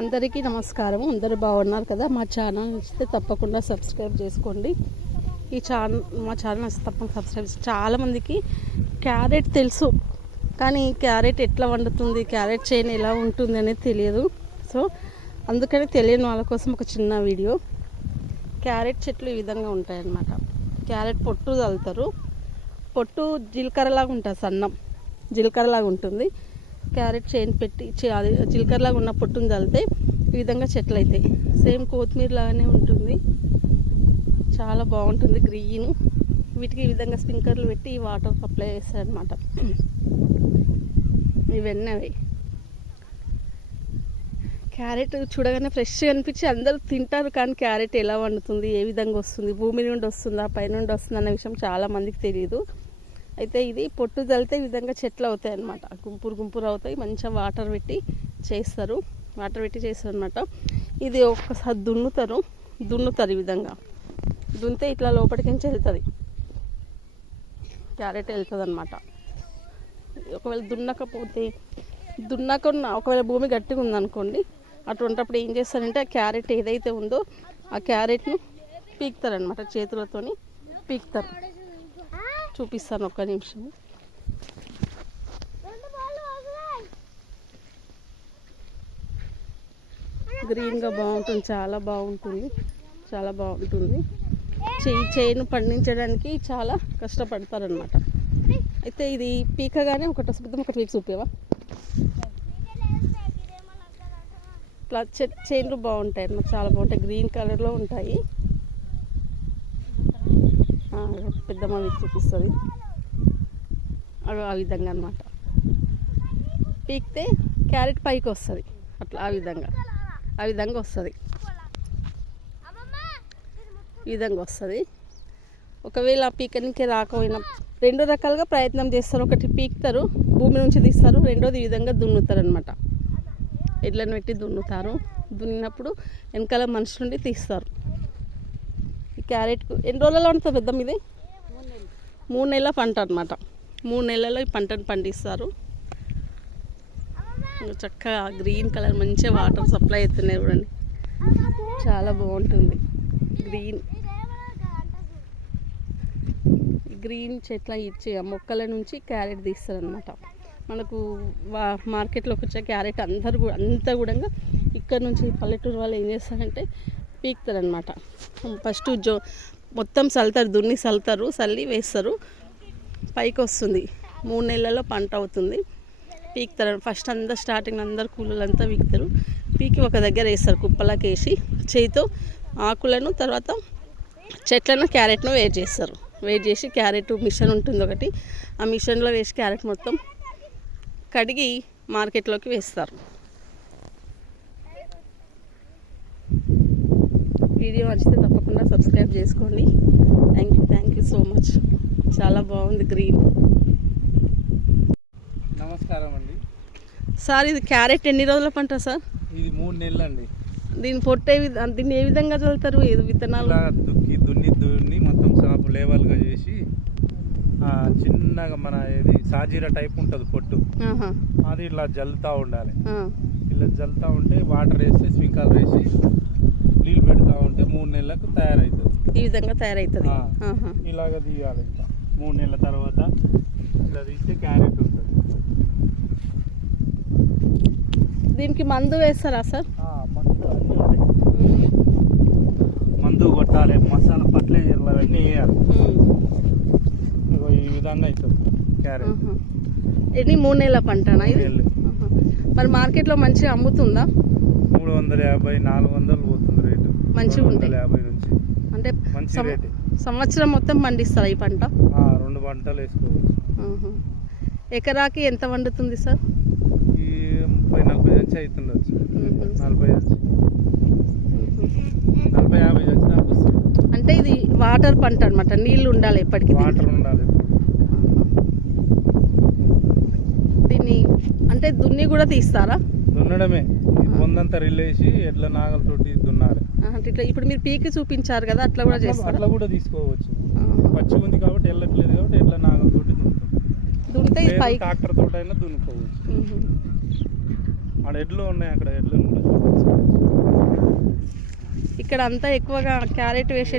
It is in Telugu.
అందరికీ నమస్కారం. అందరూ బాగున్నారు కదా. మా ఛానల్ నచ్చితే తప్పకుండా సబ్స్క్రైబ్ చేసుకోండి. మా ఛానల్ నచ్చితే తప్పకుండా సబ్స్క్రైబ్. చాలామందికి క్యారెట్ తెలుసు, కానీ క్యారెట్ ఎట్లా వండుతుంది, క్యారెట్ చేయని ఎలా ఉంటుంది అనేది తెలియదు. సో అందుకని తెలియని వాళ్ళ కోసం ఒక చిన్న వీడియో. క్యారెట్ చెట్లు ఈ విధంగా ఉంటాయన్నమాట. క్యారెట్ పొట్టు చల్లుతారు. పొట్టు జీలకర్రలాగా ఉంటుంది, సన్నం జీలకర్రలాగా ఉంటుంది. క్యారెట్ చేను పెట్టి జీలకర్రలాగా ఉన్న పొట్టును చల్లితే ఈ విధంగా చెట్లు అవుతాయి. సేమ్ కొత్తిమీర లాగానే ఉంటుంది, చాలా బాగుంటుంది గ్రీన్. వీటికి ఈ విధంగా స్ప్రింక్లర్లు పెట్టి వాటర్ సప్లై చేస్తారనమాట. ఇవన్నీ అవి క్యారెట్ చూడగానే ఫ్రెష్గా అనిపించి అందరూ తింటారు, కానీ క్యారెట్ ఎలా వండుతుంది, ఏ విధంగా వస్తుంది, భూమి నుండి వస్తుందా పైనుండి వస్తుందా అన్న విషయం చాలామందికి తెలియదు. అయితే ఇది పొట్టు చల్లితే ఈ విధంగా చెట్లు అవుతాయి అన్నమాట. గుంపురు గుంపురు అవుతాయి. మంచిగా వాటర్ పెట్టి చేస్తారు అనమాట. ఇది ఒక్కసారి దున్నుతారు ఈ విధంగా దున్నితే ఇట్లా లోపలికి వెళ్తుంది, క్యారెట్ వెళ్తుంది అనమాట. ఒకవేళ ఒకవేళ భూమి గట్టిగా ఉందనుకోండి, అటువంటిప్పుడు ఏం చేస్తారంటే ఆ క్యారెట్ ఏదైతే ఉందో ఆ క్యారెట్ను పీకుతారనమాట. చేతులతోని పీకుతారు. చూపిస్తాను ఒక్క నిమిషం. గ్రీన్గా బాగుంటుంది, చాలా బాగుంటుంది. చేను పండించడానికి చాలా కష్టపడతారనమాట. అయితే ఇది పీకగానే ఒకటి పీక్ చూపేవా. ఇట్లా చేనులు బాగుంటాయి అన్నమాట, చాలా బాగుంటాయి. గ్రీన్ కలర్లో ఉంటాయి. పెద్దమ్మ వీక్ చూపిస్తుంది. ఆ విధంగా అనమాట. పీకితే క్యారెట్ పైకి వస్తుంది. అట్లా ఆ విధంగా వస్తుంది. ఈ విధంగా వస్తుంది. ఒకవేళ ఆ పీకనికి రాకపోయినా రెండు రకాలుగా ప్రయత్నం చేస్తారు. ఒకటి పీకుతారు, భూమి నుంచి తీస్తారు. రెండోది ఈ విధంగా దున్నుతారు అనమాట. ఎడ్లను పెట్టి దున్నుతారు. దున్నినప్పుడు వెనకాల మనిషి నుండి తీస్తారు. ఈ క్యారెట్కు ఎన్ని రోజులలో ఉంటుంది పెద్ద ఇది? 3 నెలల పంట అనమాట. 3 నెలల్లో ఈ పంటను పండిస్తారు. చక్కగా గ్రీన్ కలర్ మంచిగా వాటర్ సప్లై అవుతున్నాయి చూడండి, చాలా బాగుంటుంది. గ్రీన్ చెట్ల ఇచ్చి మొక్కల నుంచి క్యారెట్ తీస్తారనమాట. మనకు మార్కెట్లోకి వచ్చే క్యారెట్ అంతా కూడా ఇక్కడ నుంచి పల్లెటూరు వాళ్ళు ఏం చేస్తారంటే పీకుతారనమాట. ఫస్ట్ మొత్తం చల్లి వేస్తారు. పైకి వస్తుంది. 3 నెలల్లో పంట అవుతుంది. పీకుతారు. ఫస్ట్ స్టార్టింగ్ అందరు కూలీలంతా పీకుతారు. పీకి ఒక దగ్గర వేస్తారు, కుప్పలాకి వేసి చేతితో ఆకులను, తర్వాత చెట్లను, క్యారెట్ను వేట్ చేసి క్యారెట్ మిషన్ ఉంటుంది ఒకటి, ఆ మిషన్లో వేసి క్యారెట్ మొత్తం కడిగి మార్కెట్లోకి వేస్తారు. వీడియో నచ్చితే తప్పకుండా సబ్స్క్రైబ్ చేసుకోండి. Thank you so much. చాలా బాగుంది గ్రీన్. నమస్కారం అండి సార్. ఇది క్యారెట్ ఎన్ని రోజుల పంట సార్? ఇది 3 నెలలు అండి. దీన్ని ఏ విధంగా చల్లుతారు? ఏది విత్తనాలు దున్ని మొత్తం సాపు లేవల్గా చేసి చిన్నగా మన ఇది సాజీరా టైప్ ఉంటుంది పొట్టు, అది ఇలా జల్లుతూ ఉండాలి. ఇలా జల్లుతూ ఉంటే వాటర్ వేసి స్ప్రింక్లర్ వేసి నీళ్ళు పెడతా ఉంటే 3 నెలలకు తయారవుతుంది. ఈ విధంగా తయారవుతుంది. ఇలాగ తీయాలి. ఇంకా 3 నెలల తర్వాత ఇలా తీస్తే క్యారెట్ ఉంటుంది. దీనికి మందు వేస్తారా సార్? మందు కొట్టాలి, మసాలా ఫర్టిలైజర్లు అవన్నీ వేయాలి. ఈ విధంగా అవుతుంది క్యారెట్. ఇది 3 నెలల పంటనా ఇది? మరి మార్కెట్లో మంచిగా అమ్ముతుందా? 350, 400 పోతుంది రేటు. మంచిగా ఉంటుంది. 50 నుంచి అంటే మంచి రేటు. సంవత్సరం మొత్తం పండిస్తారా ఈ పంట? 2 పంటలు వేసుకోవచ్చు. ఎకరాకి ఎంత వండుతుంది సార్? ఈ 30-40 నుంచి అవుతుండొచ్చు. 40-50 వచ్చినా వస్తుంది. అంటే ఇది వాటర్ పంట అనమాట, నీళ్ళు ఉండాలి ఎప్పటికీ. వాటర్ ఉండాలి. దీన్ని అంటే దున్ని కూడా తీస్తారా? దున్నడమే, ముందంతా రిల్లేసి ఎడ్ల నాగలతోటి దున్నాలి. ఇట్లా ఇప్పుడు మీరు పీకి చూపించారు కదా, అట్లా కూడా చేస్తారు. అట్లా కూడా తీసుకోవచ్చు. పచ్చి ఉంది కాబట్టి వెళ్ళట్లేదు కాబట్టి ఎడ్ల నాగలతోటి దున్నితే ట్రాక్టర్ తోటి అయినా దున్నుకోవచ్చు. అక్కడ ఎడ్లు ఉన్నాయి, అక్కడ ఎడ్లను కూడా చూడవచ్చు. ఇక్కడ అంతా ఎక్కువగా క్యారెట్ వేసే